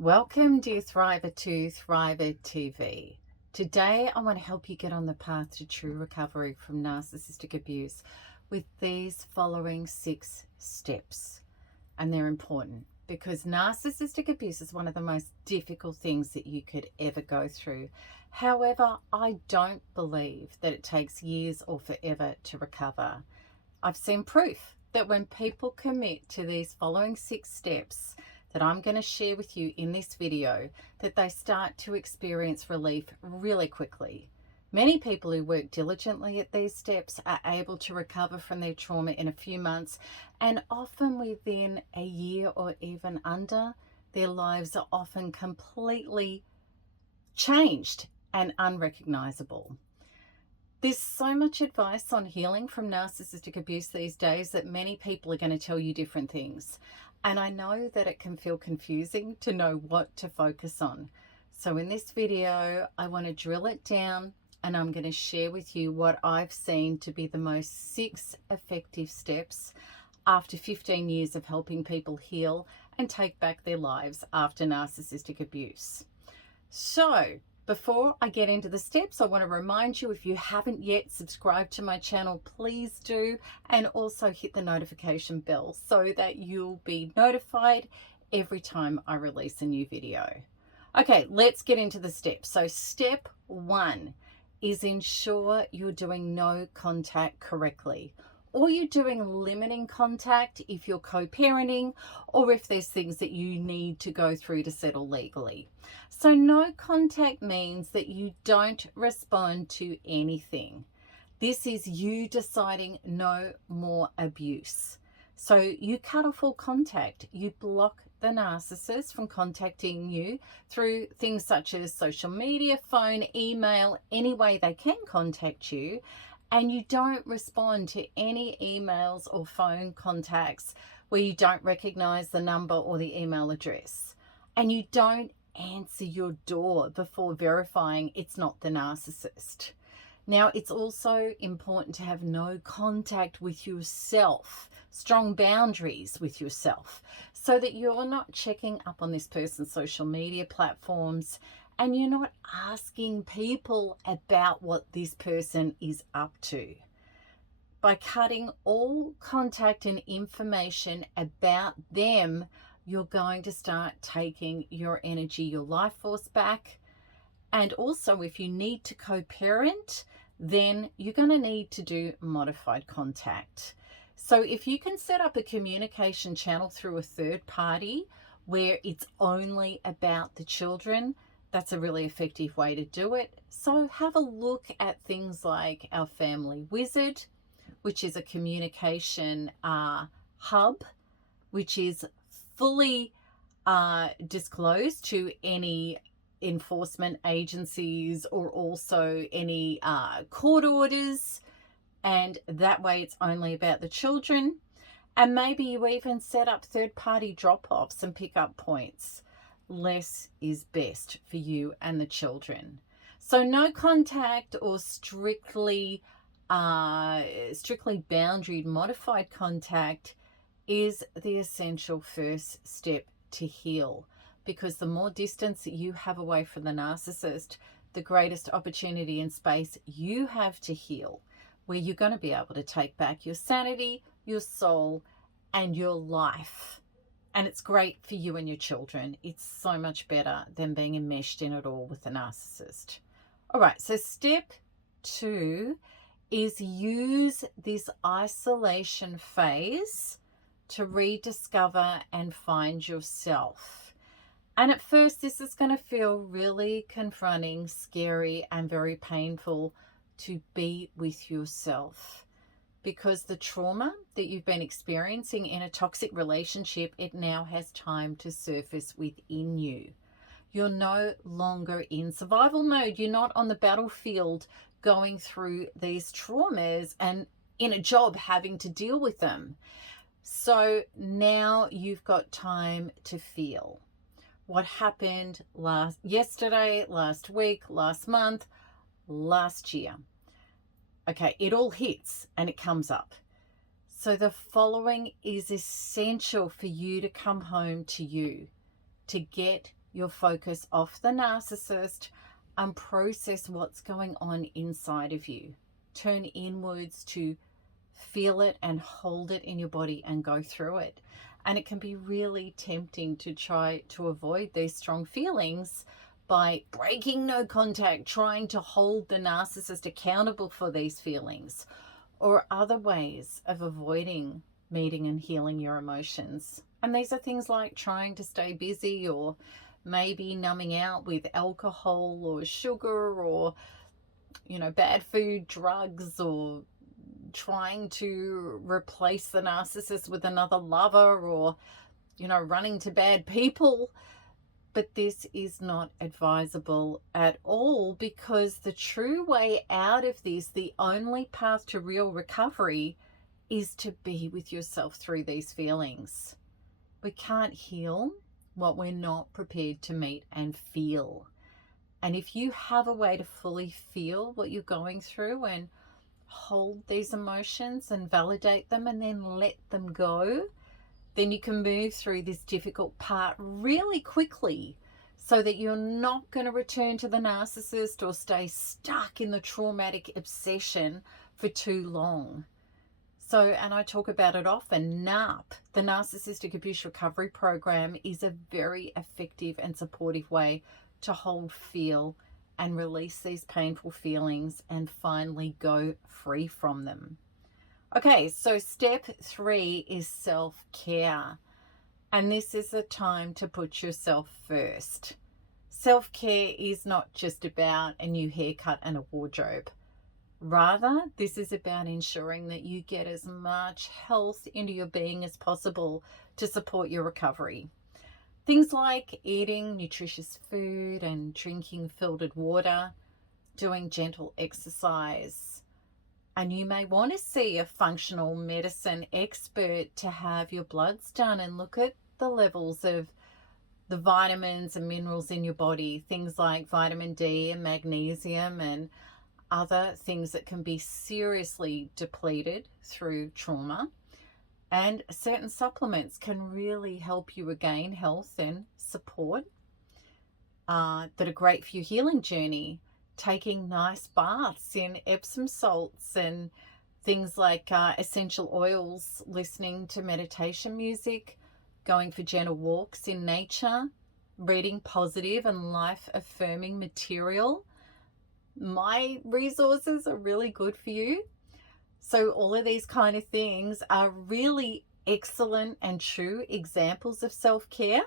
Welcome, dear Thriver, to Thriver TV. Today, I want to help you get on the path to true recovery from narcissistic abuse with these following 6 steps. And they're important because narcissistic abuse is one of the most difficult things that you could ever go through. However, I don't believe that it takes years or forever to recover. I've seen proof that when people commit to these following 6 steps that I'm going to share with you in this video, that they start to experience relief really quickly. Many people who work diligently at these steps are able to recover from their trauma in a few months, and often within a year or even under. Their lives are often completely changed and unrecognizable. There's so much advice on healing from narcissistic abuse these days that many people are going to tell you different things. And I know that it can feel confusing to know what to focus on. So in this video, I want to drill it down, and I'm going to share with you what I've seen to be the most 6 effective steps after 15 years of helping people heal and take back their lives after narcissistic abuse. So before I get into the steps, I want to remind you, if you haven't yet subscribed to my channel, please do, and also hit the notification bell so that you'll be notified every time I release a new video. Okay, let's get into the steps. So step 1 is ensure you're doing no contact correctly, or you're doing limiting contact if you're co-parenting, or if there's things that you need to go through to settle legally. So no contact means that you don't respond to anything. This is you deciding no more abuse. So you cut off all contact. You block the narcissist from contacting you through things such as social media, phone, email, any way they can contact you. And you don't respond to any emails or phone contacts where you don't recognize the number or the email address. And you don't answer your door before verifying it's not the narcissist. Now, it's also important to have no contact with yourself, strong boundaries with yourself, so that you're not checking up on this person's social media platforms, and you're not asking people about what this person is up to. By cutting all contact and information about them, you're going to start taking your energy, your life force back. And also, if you need to co-parent, then you're going to need to do modified contact. So if you can set up a communication channel through a third party where it's only about the children, that's a really effective way to do it. So have a look at things like our Family Wizard, which is a communication hub, which is fully disclosed to any enforcement agencies or also any court orders. And that way it's only about the children. And maybe you even set up third-party drop-offs and pick-up points. Less is best for you and the children. So no contact or strictly boundaried modified contact is the essential first step to heal, because the more distance that you have away from the narcissist, the greatest opportunity and space you have to heal, where you're going to be able to take back your sanity, your soul, and your life. And it's great for you and your children. It's so much better than being enmeshed in it all with a narcissist. All right, so step 2 is use this isolation phase to rediscover and find yourself. And at first, this is going to feel really confronting, scary, and very painful to be with yourself. Because the trauma that you've been experiencing in a toxic relationship, it now has time to surface within you. You're no longer in survival mode. You're not on the battlefield going through these traumas and in a job having to deal with them. So now you've got time to feel what happened yesterday, last week, last month, last year. Okay, it all hits and it comes up. So the following is essential for you to come home to you, to get your focus off the narcissist and process what's going on inside of you. Turn inwards to feel it and hold it in your body and go through it. And it can be really tempting to try to avoid these strong feelings by breaking no contact, trying to hold the narcissist accountable for these feelings, or other ways of avoiding meeting and healing your emotions. And these are things like trying to stay busy, or maybe numbing out with alcohol or sugar, or bad food, drugs, or trying to replace the narcissist with another lover, or running to bad people. But this is not advisable at all, because the true way out of this, the only path to real recovery, is to be with yourself through these feelings. We can't heal what we're not prepared to meet and feel. And if you have a way to fully feel what you're going through and hold these emotions and validate them and then let them go, then you can move through this difficult part really quickly, so that you're not going to return to the narcissist or stay stuck in the traumatic obsession for too long. So, and I talk about it often, NARP, the Narcissistic Abuse Recovery Program, is a very effective and supportive way to hold, feel, and release these painful feelings and finally go free from them. Okay, so step 3 is self-care. And this is the time to put yourself first. Self-care is not just about a new haircut and a wardrobe. Rather, this is about ensuring that you get as much health into your being as possible to support your recovery. Things like eating nutritious food and drinking filtered water, doing gentle exercise. And you may want to see a functional medicine expert to have your bloods done and look at the levels of the vitamins and minerals in your body, things like vitamin D and magnesium and other things that can be seriously depleted through trauma. And certain supplements can really help you regain health and support that are great for your healing journey. Taking nice baths in Epsom salts and things like essential oils, listening to meditation music, going for gentle walks in nature, reading positive and life-affirming material. My resources are really good for you. So all of these kind of things are really excellent and true examples of self-care,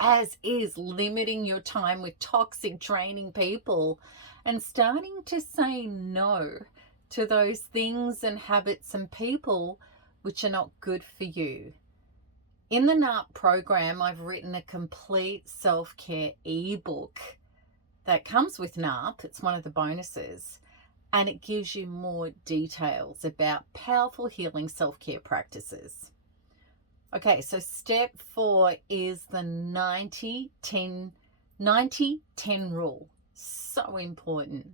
as is limiting your time with toxic, draining people and starting to say no to those things and habits and people which are not good for you. In the NARP program, I've written a complete self-care ebook that comes with NARP. It's one of the bonuses, and it gives you more details about powerful healing self-care practices. Okay, so step 4 is the 90-10 rule. So important.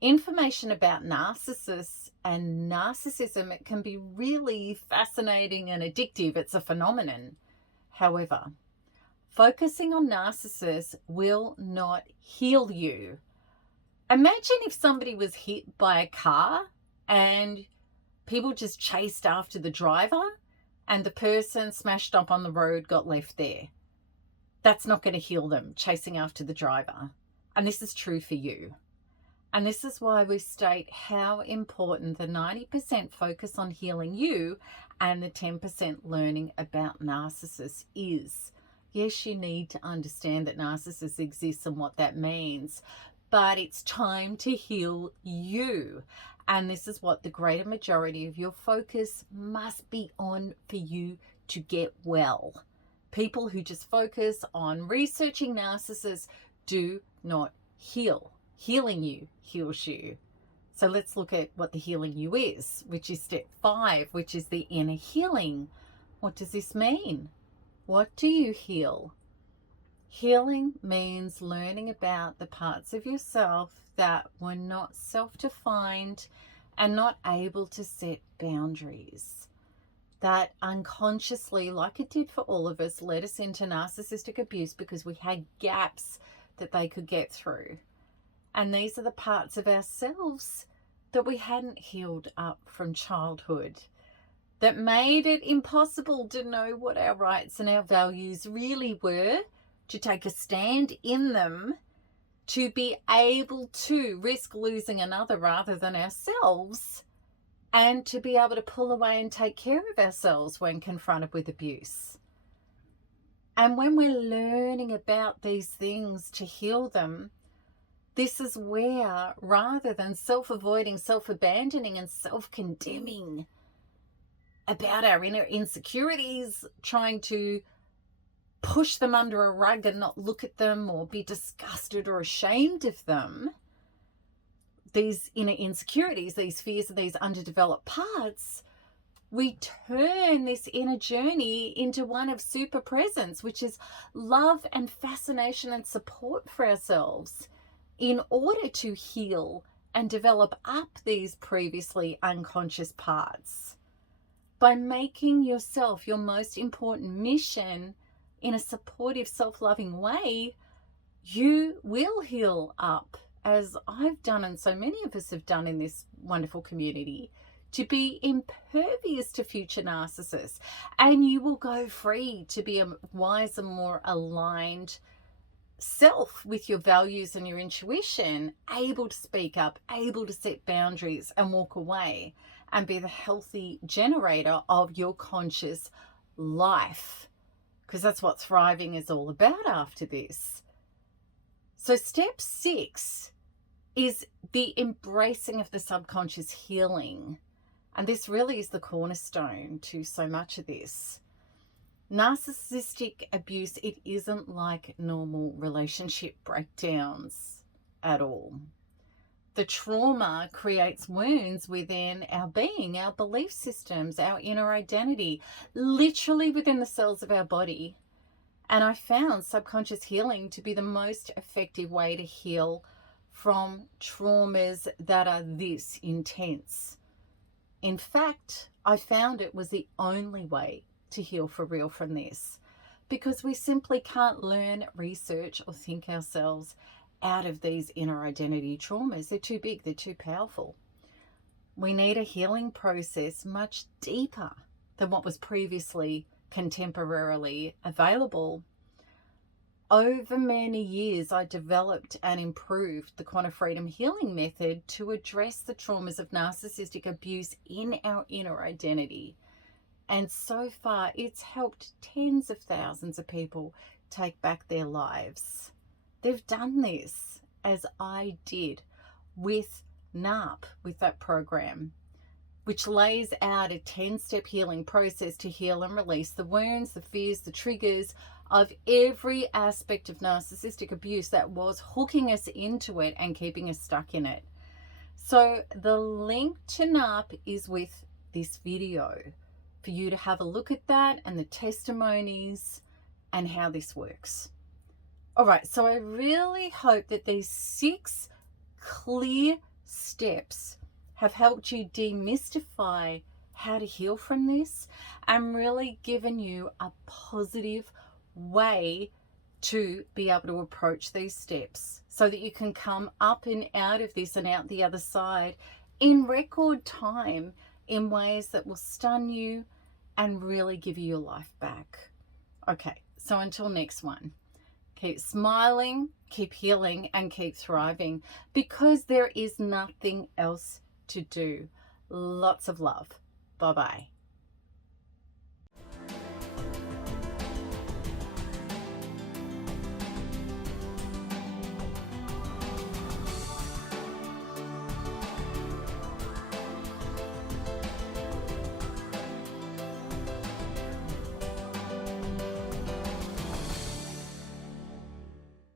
Information about narcissists and narcissism, it can be really fascinating and addictive. It's a phenomenon. However, focusing on narcissists will not heal you. Imagine if somebody was hit by a car and people just chased after the driver and the person smashed up on the road got left there. That's not going to heal them, chasing after the driver. And this is true for you. And this is why we state how important the 90% focus on healing you and the 10% learning about narcissists is. Yes, you need to understand that narcissists exist and what that means, but it's time to heal you. And this is what the greater majority of your focus must be on for you to get well. People who just focus on researching narcissists do not heal. Healing you heals you. So let's look at what the healing you is, which is step 5, which is the inner healing. What does this mean? What do you heal? Healing means learning about the parts of yourself that were not self-defined and not able to set boundaries. that unconsciously, like it did for all of us, led us into narcissistic abuse because we had gaps that they could get through. And these are the parts of ourselves that we hadn't healed up from childhood, that made it impossible to know what our rights and our values really were, to take a stand in them, to be able to risk losing another rather than ourselves, and to be able to pull away and take care of ourselves when confronted with abuse. And when we're learning about these things to heal them, this is where, rather than self-avoiding, self-abandoning, and self-condemning about our inner insecurities, trying to push them under a rug and not look at them or be disgusted or ashamed of them, these inner insecurities, these fears, and these underdeveloped parts, we turn this inner journey into one of super presence, which is love and fascination and support for ourselves in order to heal and develop up these previously unconscious parts. By making yourself your most important mission in a supportive, self-loving way, you will heal up, as I've done and so many of us have done in this wonderful community, to be impervious to future narcissists. And you will go free to be a wiser, more aligned self with your values and your intuition, able to speak up, able to set boundaries and walk away and be the healthy generator of your conscious life, because that's what thriving is all about after this. So step 6 is the embracing of the subconscious healing. And this really is the cornerstone to so much of this. Narcissistic abuse, it isn't like normal relationship breakdowns at all. The trauma creates wounds within our being, our belief systems, our inner identity, literally within the cells of our body. And I found subconscious healing to be the most effective way to heal from traumas that are this intense. In fact, I found it was the only way to heal for real from this, because we simply can't learn, research, or think ourselves out of these inner identity traumas. They're too big, they're too powerful. We need a healing process much deeper than what was previously contemporarily available. Over many years, I developed and improved the Quantum Freedom Healing Method to address the traumas of narcissistic abuse in our inner identity. And so far, it's helped tens of thousands of people take back their lives. They've done this, as I did with NARP, with that program, which lays out a 10-step healing process to heal and release the wounds, the fears, the triggers of every aspect of narcissistic abuse that was hooking us into it and keeping us stuck in it. So the link to NARP is with this video for you to have a look at that and the testimonies and how this works. All right, so I really hope that these 6 clear steps have helped you demystify how to heal from this and really given you a positive way to be able to approach these steps so that you can come up and out of this and out the other side in record time in ways that will stun you and really give you your life back. Okay, so until next one, keep smiling, keep healing, and keep thriving, because there is nothing else to do. Lots of love. Bye-bye.